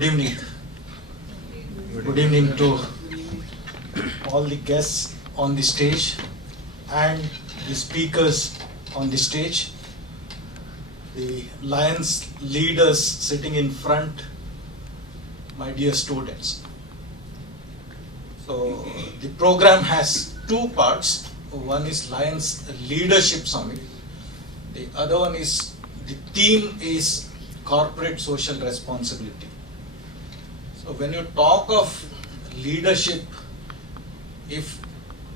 Good evening. Good evening to all the guests on the stage and the speakers on the stage, the Lions leaders sitting in front, my dear students. So the program has two parts. One is Lions Leadership Summit. The other one is, the theme is corporate social responsibility. So when you talk of leadership, if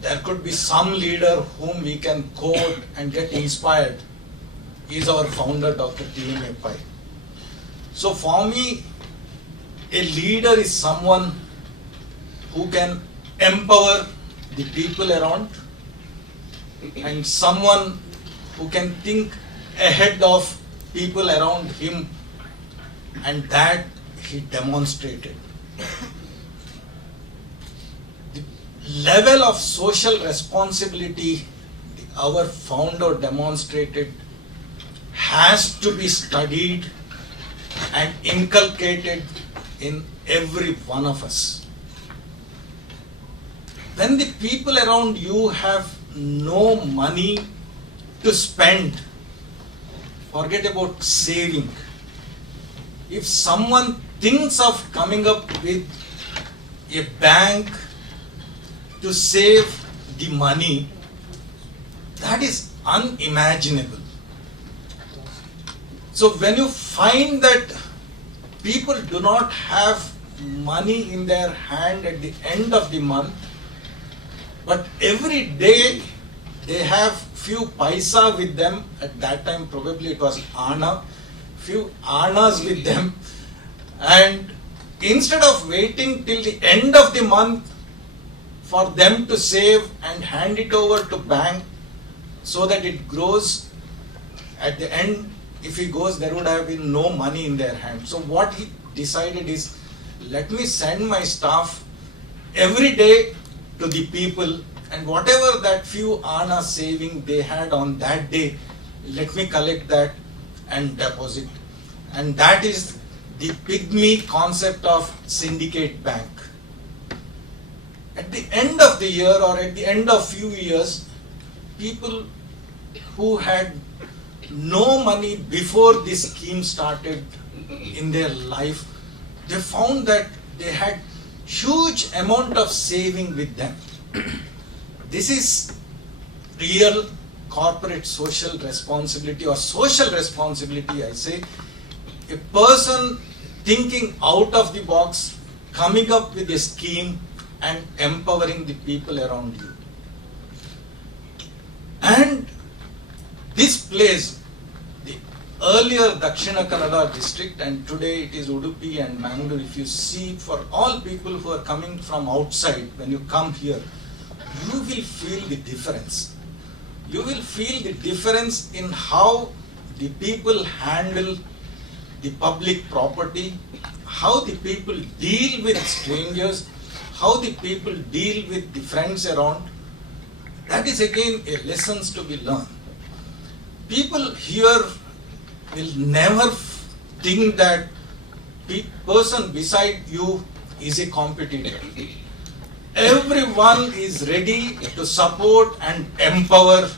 there could be some leader whom we can quote and get inspired, is our founder, Dr. T.M.A. Pai. So for me, a leader is someone who can empower the people around and someone who can think ahead of people around him, and that he demonstrated. The level of social responsibility our founder demonstrated has to be studied and inculcated in every one of us. When the people around you have no money to spend, forget about saving. If someone thinks of coming up with a bank to save the money, that is unimaginable. So when you find that people do not have money in their hand at the end of the month, but every day they have few paisa with them, at that time probably it was ana, few anas with them, and instead of waiting till the end of the month for them to save and hand it over to bank so that it grows, at the end if he goes there would have been no money in their hand. So what he decided is, let me send my staff every day to the people, and whatever that few ana saving they had on that day, let me collect that and deposit. And that is the pygmy concept of syndicate bank. At the end of the year or at the end of few years, people who had no money before this scheme started in their life, they found that they had huge amount of saving with them. This is real corporate social responsibility, or social responsibility I say. A person thinking out of the box, coming up with a scheme and empowering the people around you. And this place, the earlier Dakshina Kannada district, and today it is Udupi and Mangalore, if you see, for all people who are coming from outside, when you come here, you will feel the difference. You will feel the difference in how the people handle the public property, how the people deal with strangers, how the people deal with the friends around. That is again a lessons to be learned. People here will never think that the person beside you is a competitor. Everyone is ready to support and empower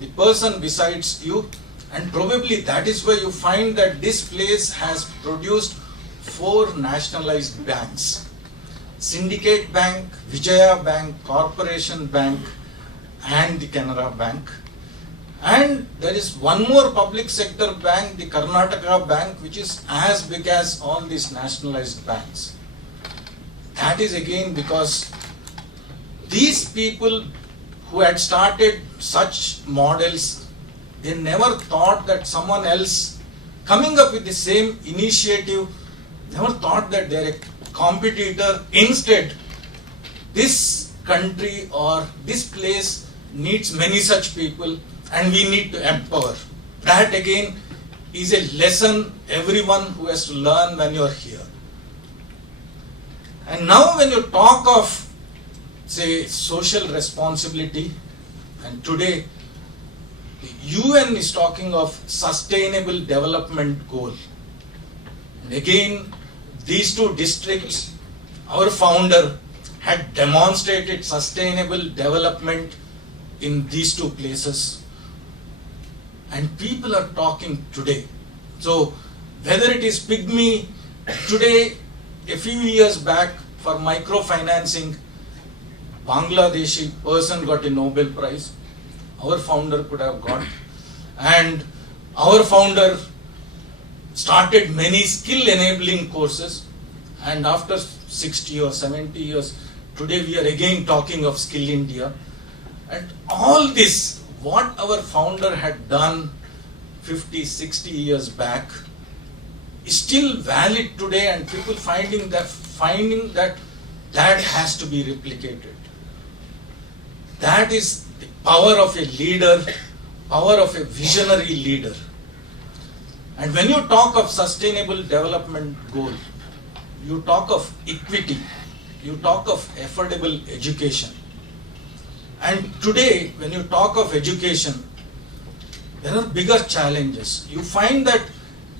the person besides you, and probably that is why you find that this place has produced 4 nationalized banks: Syndicate Bank, Vijaya Bank, Corporation Bank, and the Canara Bank. And there is one more public sector bank, the Karnataka Bank, which is as big as all these nationalized banks. That is again because these people who had started such models, they never thought that someone else coming up with the same initiative, never thought that they're a competitor. Instead, this country or this place needs many such people, and we need to empower. That again is a lesson everyone who has to learn when you are here. And now when you talk of, say, social responsibility, and today the UN is talking of sustainable development goal. And again, these two districts, our founder had demonstrated sustainable development in these two places. And people are talking today. So whether it is Pygmy today, a few years back for microfinancing, Bangladeshi person got a Nobel Prize. Our founder could have got. And our founder started many skill enabling courses. And after 60 or 70 years, today we are again talking of Skill India. And all this, what our founder had done 50, 60 years back, is still valid today, and people finding that has to be replicated. That is the power of a leader, power of a visionary leader. And when you talk of sustainable development goal, you talk of equity, you talk of affordable education. And today, when you talk of education, there are bigger challenges. You find that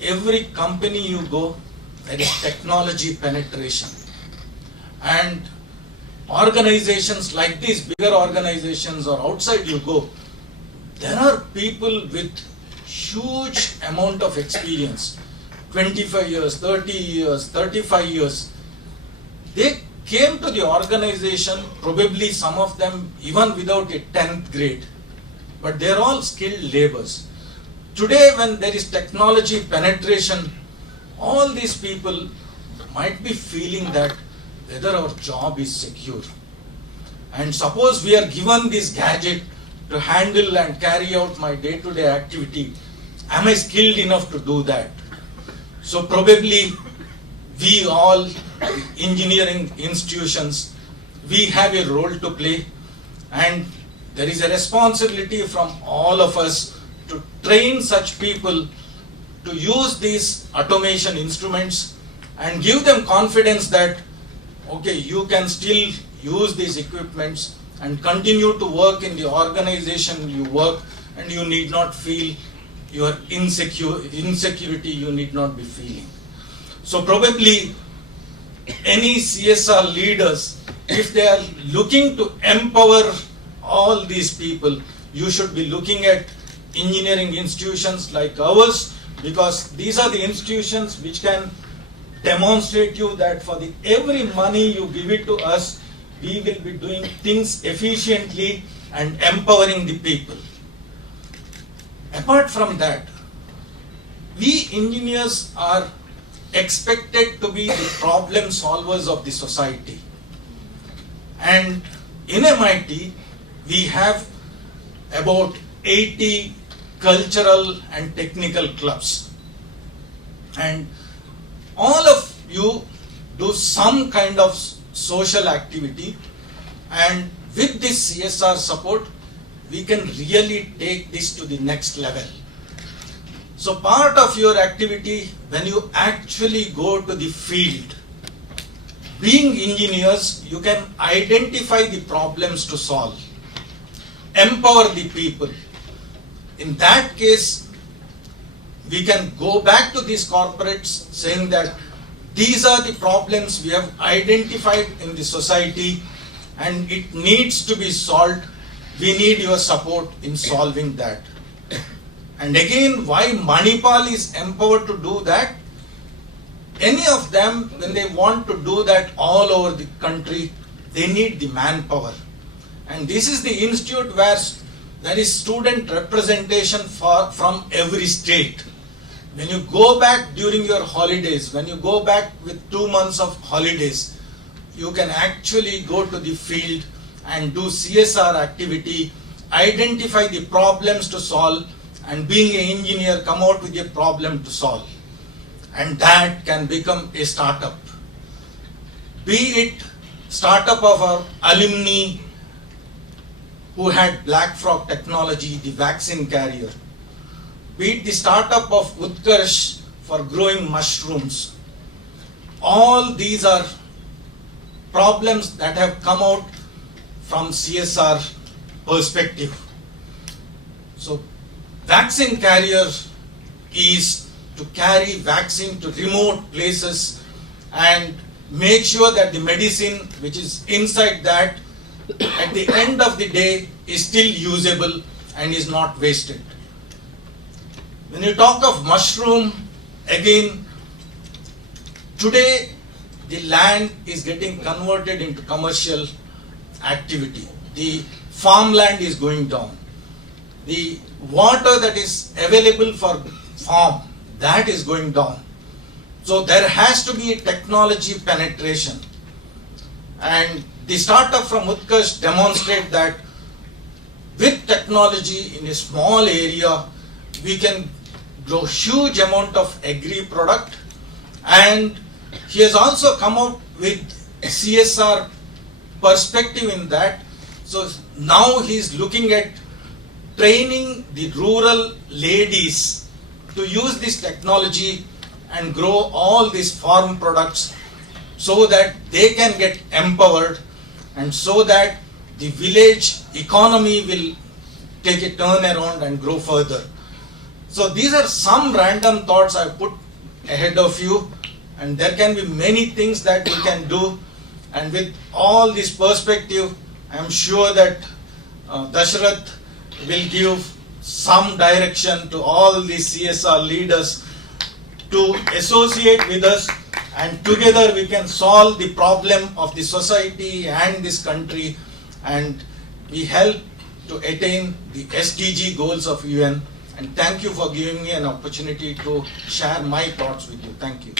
every company you go, there is technology penetration. And organizations like these, bigger organizations or outside you go, there are people with huge amount of experience, 25 years, 30 years, 35 years. They came to the organization, probably some of them even without a 10th grade, but they're all skilled laborers. Today, when there is technology penetration, all these people might be feeling that whether our job is secure. And suppose we are given this gadget to handle and carry out my day-to-day activity, am I skilled enough to do that? So probably we all, engineering institutions, we have a role to play, and there is a responsibility from all of us to train such people to use these automation instruments and give them confidence that, okay, you can still use these equipments and continue to work in the organization you work, and you need not feel your insecurity you need not be feeling. So probably any CSR leaders, if they are looking to empower all these people, you should be looking at engineering institutions like ours, because these are the institutions which can demonstrate you that for the every money you give it to us, we will be doing things efficiently and empowering the people. Apart from that, we engineers are expected to be the problem solvers of the society. And in MIT, we have about 80 cultural and technical clubs. And all of you do some kind of social activity, and with this CSR support, we can really take this to the next level. So part of your activity, when you actually go to the field, being engineers, you can identify the problems to solve, empower the people. In that case, we can go back to these corporates saying that these are the problems we have identified in the society and it needs to be solved. We need your support in solving that. And again, why Manipal is empowered to do that? Any of them, when they want to do that all over the country, they need the manpower. And this is the institute where there is student representation from every state. When you go back during your holidays, when you go back with 2 months of holidays, you can actually go to the field and do CSR activity, identify the problems to solve, and being an engineer, come out with a problem to solve. And that can become a startup. Be it startup of our alumni who had Black Frog technology, the vaccine carrier. Be it the startup of Utkarsh for growing mushrooms. All these are problems that have come out from CSR perspective. So vaccine carrier is to carry vaccine to remote places and make sure that the medicine which is inside that at the end of the day is still usable and is not wasted. When you talk of mushroom, again, today the land is getting converted into commercial activity. The farmland is going down. The water that is available for farm, that is going down. So there has to be a technology penetration. And the startup from Utkarsh demonstrate that with technology in a small area, we can grow huge amount of agri product. And he has also come out with a CSR perspective in that. So now he is looking at training the rural ladies to use this technology and grow all these farm products so that they can get empowered and so that the village economy will take a turn around and grow further. So these are some random thoughts I put ahead of you, and there can be many things that we can do, and with all this perspective I am sure that Dashrath will give some direction to all the CSR leaders to associate with us, and together we can solve the problem of the society and this country, and we help to attain the SDG goals of UN. And thank you for giving me an opportunity to share my thoughts with you. Thank you.